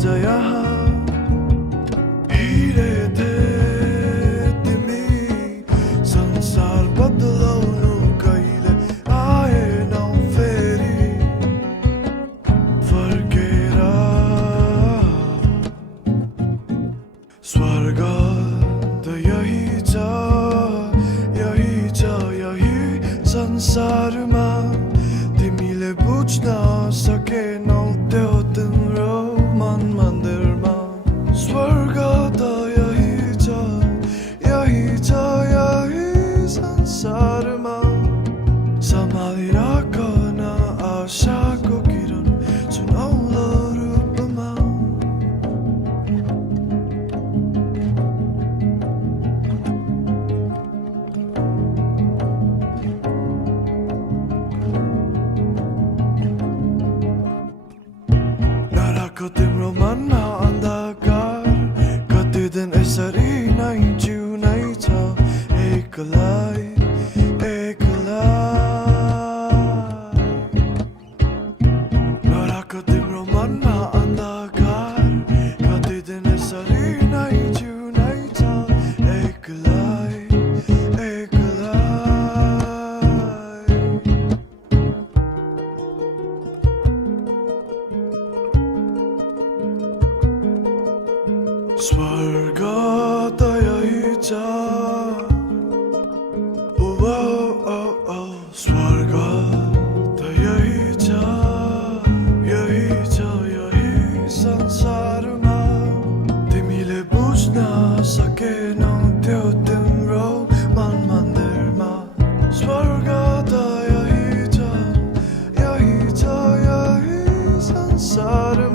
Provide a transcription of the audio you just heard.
आज यहाँ हिँडेथे तिमी संसार बदलाउनु कहिले आएनौ फेरि फर्केर स्वर्ग त यही छ यही संसारमा तिमीले बुझ्न सकेनौ त्यो तिम्रो मन मन्दिरमा स्वर्ग त यही छ यही संसारमा सम्हालिराखन आशाको किरण सुनौलो रूपमा नराखो तिम्रो मनमा अन्धकार कति दिन यसरी नै जिउनै छ एक्लै नराखो तिम्रो मनमा अन्धकार कति दिन यसरी नै जिउनै छ एक्लै स्वर्ग त यही छ स्वर्ग त यही छ यही संसारमा तिमीले बुझ्न सकेनौ त्यो तिम्रो मन मन्दिरमा स्वर्ग त यही छ यही संसारमा